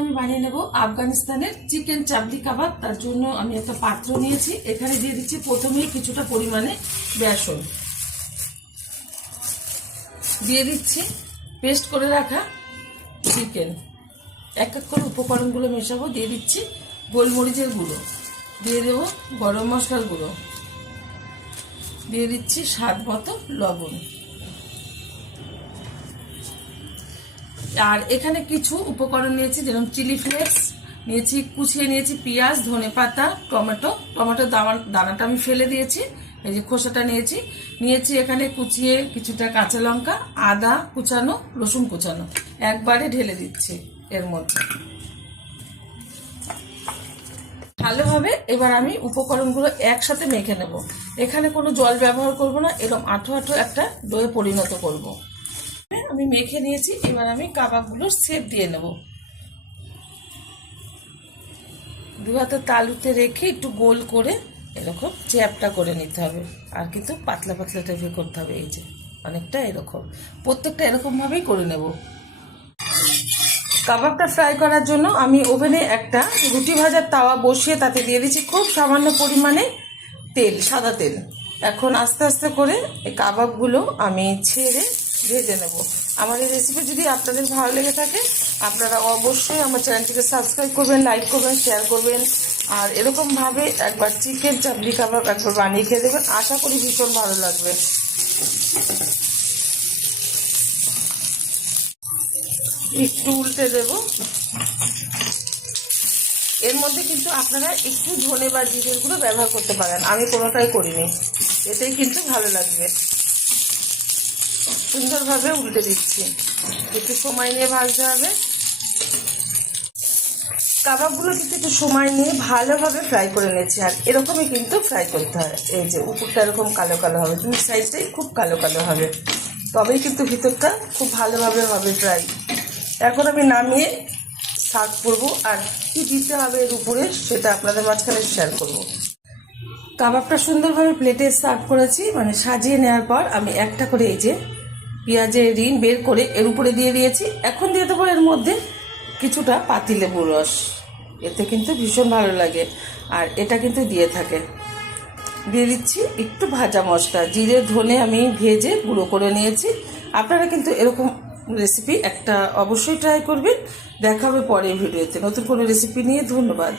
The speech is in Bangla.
আমি বানিয়ে নেব আফগানিস্তানের চিকেন চাবলি কাবাব। তার জন্য আমি একটা পাত্র নিয়েছি, এখানে দিয়ে দিচ্ছি প্রথমেই কিছুটা পরিমাণে বেসন, দিয়ে দিচ্ছি পেস্ট করে রাখা চিকেন, এক এক করে উপকরণগুলো মেশাবো। দিয়ে দিচ্ছি গোলমরিচের গুঁড়ো, দিয়ে দেবো গরম মশলার গুঁড়ো, দিয়ে দিচ্ছি স্বাদ মতো লবণ। আর এখানে কিছু উপকরণ নিয়েছি, যেরকম চিলি ফ্লেক্স নিয়েছি, কুচিয়ে নিয়েছি পেঁয়াজ, ধনেপাতা, টমেটো। টমেটোর দানাটা আমি ফেলে দিয়েছি, এই যে খোসাটা নিয়েছি এখানে কুচিয়ে কিছুটা কাঁচা লঙ্কা, আদা কুচানো, রসুন কুচানো, একবারে ঢেলে দিচ্ছি এর মধ্যে ভালোভাবে। এবার আমি উপকরণগুলো একসাথে মেখে নেব। এখানে কোনো জল ব্যবহার করব না, এরকম আঠো আঠো একটা ডোয়ে পরিণত করব। আমি মেখে নিয়েছি, এবার আমি কাবাবগুলোর শেপ দিয়ে নেব। দু হাতের তালুতে রেখে একটু গোল করে এরকম চ্যাপটা করে নিতে হবে, আর কিন্তু পাতলা পাতলা টাইপের করতে হবে। এই যে অনেকটা এরকম, প্রত্যেকটা এরকমভাবেই করে নেব। কাবাবটা ফ্রাই করার জন্য আমি ওভেনে একটা রুটি ভাজার তাওয়া বসিয়ে তাতে দিয়ে দিচ্ছি খুব সামান্য পরিমাণে তেল, সাদা তেল। এখন আস্তে আস্তে করে এই কাবাবগুলো আমি ছেড়ে ভেজে নেব। আমার এই রেসিপি যদি আপনাদের ভালো লেগে থাকে, আপনারা অবশ্যই আমার চ্যানেলটিকে সাবস্ক্রাইব করবেন, লাইক করবেন, শেয়ার করবেন। আর এরকমভাবে একবার চিকেন চাবলি কাবাব একবার বানিয়ে খেয়ে দেবেন, আশা করি ভীষণ ভালো লাগবে। একটু উল্টে দেব। এর মধ্যে কিন্তু আপনারা একটু ধনে বা জিরের গুঁড়ো ব্যবহার করতে পারেন, আমি কোনোটাই করিনি, এতেই কিন্তু ভালো লাগবে। সুন্দরভাবে উল্টে দিচ্ছি, একটু সময় নিয়ে ভাজতে হবে। কাবাবগুলো কিন্তু একটু সময় নিয়ে ভালোভাবে ফ্রাই করে নিয়েছি, আর এরকমই কিন্তু ফ্রাই করতে হয়। এই যে উপরটা এরকম কালো কালো হবে, দুই সাইডটাই খুব কালো কালো হবে, তবেই কিন্তু ভিতরটা খুব ভালোভাবে হবে ফ্রাই। এখন আমি নামিয়ে সার্ভ করবো, আর কি দিতে হবে এর উপরে সেটা আপনাদের মাঝখানে শেয়ার করবো। কাবাবটা সুন্দরভাবে প্লেটে সার্ভ করেছি, মানে সাজিয়ে নেওয়ার পর আমি একটা করে এই যে পেঁয়াজের রিং বের করে এর উপরে দিয়ে দিয়েছি। এখন দিয়ে দেবো এর মধ্যে কিছুটা পাতিলেবুর রস, এতে কিন্তু ভীষণ ভালো লাগে। আর এটা কিন্তু দিয়ে থাকে, দিয়ে দিচ্ছি একটু ভাজা মশলা, জিরে ধনে আমি ভেজে গুঁড়ো করে নিয়েছি। আপনারা কিন্তু এরকম রেসিপি একটা অবশ্যই ট্রাই করবেন। দেখা হবে পরের ভিডিওতে নতুন কোনো রেসিপি নিয়ে। ধন্যবাদ।